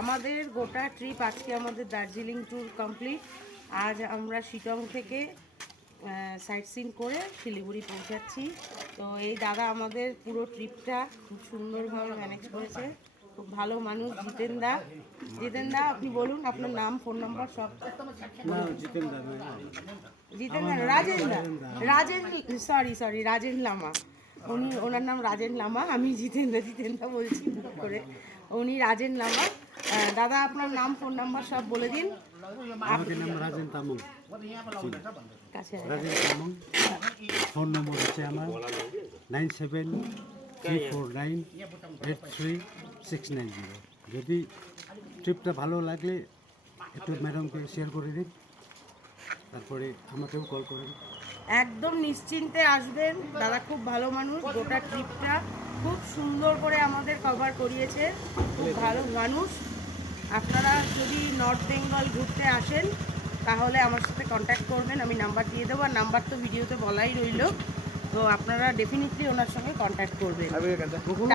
আমাদের গোটা ট্রিপ আজকে আমাদের দার্জিলিং ট্যুর কমপ্লিট। আজ আমরা শিলং থেকে সাইট সিন করে শিলিগুড়ি পৌঁছাচ্ছি। তো এই দাদা আমাদের পুরো ট্রিপটা খুব সুন্দরভাবে ম্যানেজ করেছে, খুব ভালো মানুষ। জিতেন দা আপনি বলুন আপনার নাম, ফোন নাম্বার সব। জিতেন দা রাজেন লামা, ওনার নাম রাজেন লামা। আমি জিতেন দা বলছি ভুল করে, উনি রাজেন লামা। দাদা আপনার নাম, ফোন নাম্বার সব বলে দিন। আমাদের নাম রাজেন তামং। রাজেন তামং। ফোন নম্বর হচ্ছে আমার 9734983690। যদি ট্রিপটা ভালো লাগলে একটু ম্যাডামকে শেয়ার করে দিন, তারপরে আমাকেও কল করেন। একদম নিশ্চিন্তে আসবেন, দাদা খুব ভালো মানুষ। গোটা ট্রিপটা খুব সুন্দর করে আমাদের কভার করিয়েছে, খুব ভালো মানুষ। আপনারা যদি নর্থ বেঙ্গল ঘুরতে আসেন তাহলে আমার সাথে কন্ট্যাক্ট করবেন, আমি নাম্বার দিয়ে দেবো। আর নাম্বার তো ভিডিওতে বলাই রইল, তো আপনারা ডেফিনেটলি ওনার সঙ্গে কন্ট্যাক্ট করবেন।